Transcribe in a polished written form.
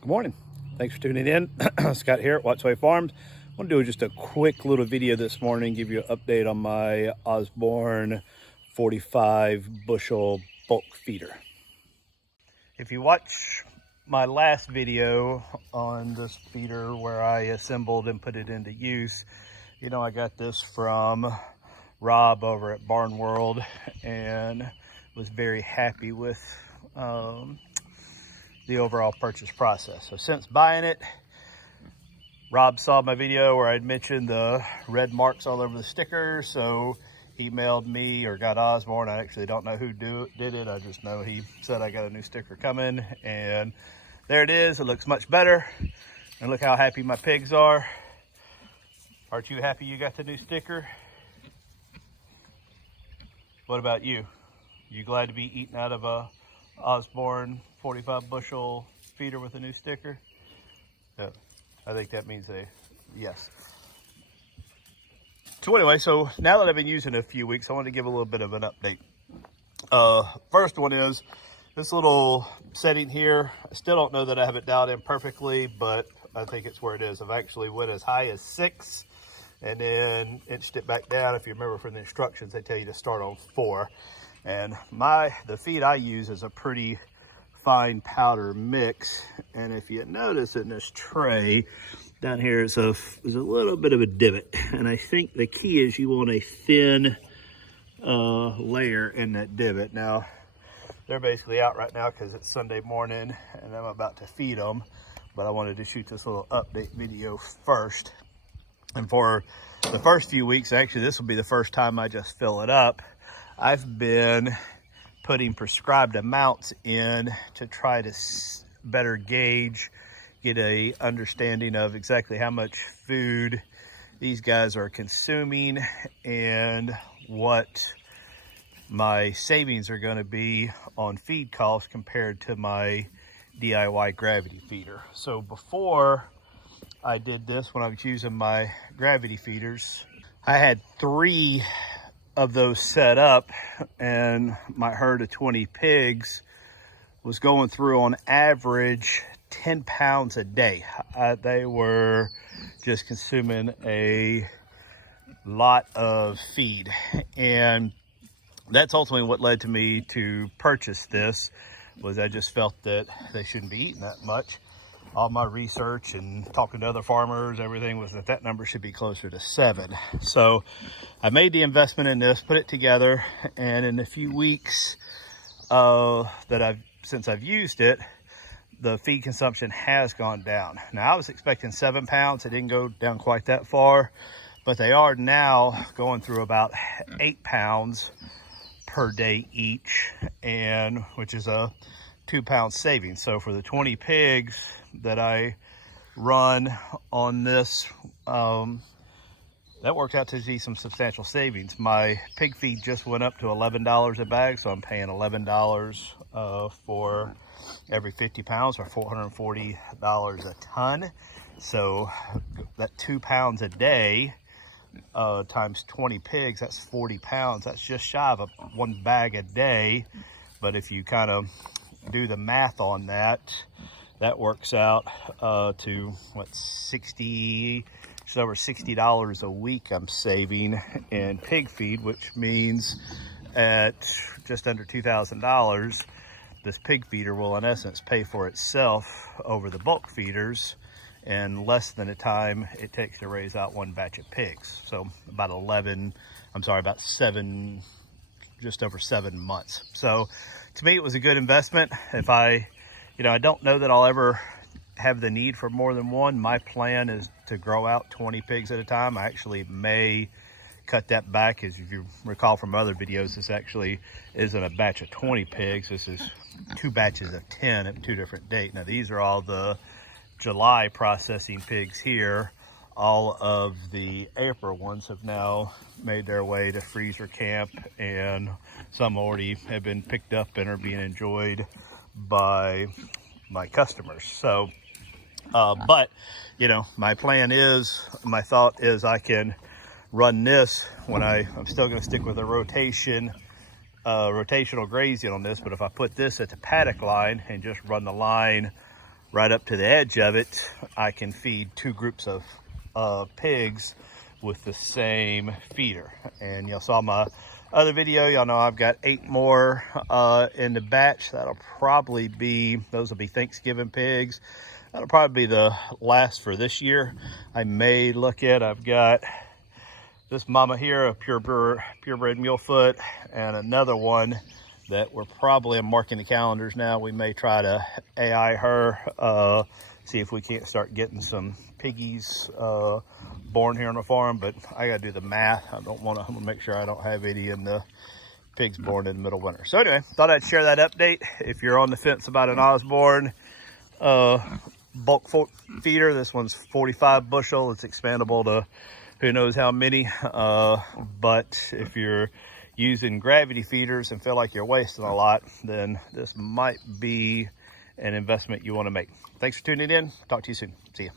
Good morning. Thanks for tuning in. Scott here at Wattsway Farms. I want to do just a quick little video this morning, give you an update on my Osborne 45 bushel bulk feeder. If you watch my last video on this feeder where I assembled and put it into use, you know I got this from Rob over at Barn World and was very happy with the overall purchase process. So since buying it, Rob saw my video where I'd mentioned the red marks all over the sticker, so he mailed me or got Osborne. I actually don't know who did it. I just know he said I got a new sticker coming, and there it is. It looks much better, and look how happy my pigs are. Aren't you happy you got the new sticker? What about you? You glad to be eating out of a Osborne 45 bushel feeder with a new sticker? Yeah, I think that means a yes. So anyway, so now that I've been using it a few weeks, I want to give a little bit of an update. First one is this little setting here. I still don't know that I have it dialed in perfectly, but I think it's where it is. I've actually went as high as 6 and then inched it back down. If you remember from the instructions, they tell you to start on 4. And the feed I use is a pretty fine powder mix. And if you notice in this tray down here is a little bit of a divot. And I think the key is you want a thin layer in that divot. Now, they're basically out right now because it's Sunday morning and I'm about to feed them. But I wanted to shoot this little update video first. And for the first few weeks, actually this will be the first time I just fill it up, I've been putting prescribed amounts in to try to better gauge, get a understanding of exactly how much food these guys are consuming and what my savings are going to be on feed costs compared to my DIY gravity feeder. So before I did this, when I was using my gravity feeders, I had 3 of those set up, and my herd of 20 pigs was going through on average 10 pounds a day. They were just consuming a lot of feed, and that's ultimately what led to me to purchase this. Was I just felt that they shouldn't be eating that much. All my research and talking to other farmers, everything was that number should be closer to 7. So I made the investment in this, put it together, and in a few weeks since I've used it, the feed consumption has gone down. Now I was expecting 7 pounds. It didn't go down quite that far, but they are now going through about 8 pounds per day each, and which is a 2-pound savings. So for the 20 pigs that I run on this, that worked out to be some substantial savings. My pig feed just went up to $11 a bag, so I'm paying $11 for every 50 pounds, or $440 a ton. So that 2 pounds a day times 20 pigs, that's 40 pounds. That's just shy of 1 bag a day. But if you kind of do the math on that, that works out to what, just over $60 a week I'm saving in pig feed, which means at just under $2,000, this pig feeder will in essence pay for itself over the bulk feeders in less than the time it takes to raise out 1 batch of pigs. So about 7, just over 7 months. So to me, it was a good investment. If I don't know that I'll ever have the need for more than one. My plan is to grow out 20 pigs at a time. I actually may cut that back, as if you recall from other videos, this actually isn't a batch of 20 pigs. This is 2 batches of 10 at 2 different dates. Now these are all the July processing pigs here. All of the April ones have now made their way to freezer camp, and some already have been picked up and are being enjoyed by my customers. So but my thought is I can run this when I'm still going to stick with a rotational grazing on this, but if I put this at the paddock line and just run the line right up to the edge of it, I can feed 2 groups of pigs with the same feeder. And y'all saw my other video, y'all know I've got 8 more in the batch. That'll probably be, those will be Thanksgiving pigs. That'll probably be the last for this year. I may look at, I've got this mama here, a purebred mulefoot, and another one that we're probably, I'm marking the calendars now. We may try to AI her, see if we can't start getting some piggies born here on the farm, but I gotta do the math. I'm gonna make sure I don't have any in the pigs born in the middle of winter. So anyway, thought I'd share that update. If you're on the fence about an Osborne bulk feeder, this one's 45 bushel. It's expandable to who knows how many, but if you're using gravity feeders and feel like you're wasting a lot, then this might be an investment you want to make. Thanks for tuning in. Talk to you soon. See ya.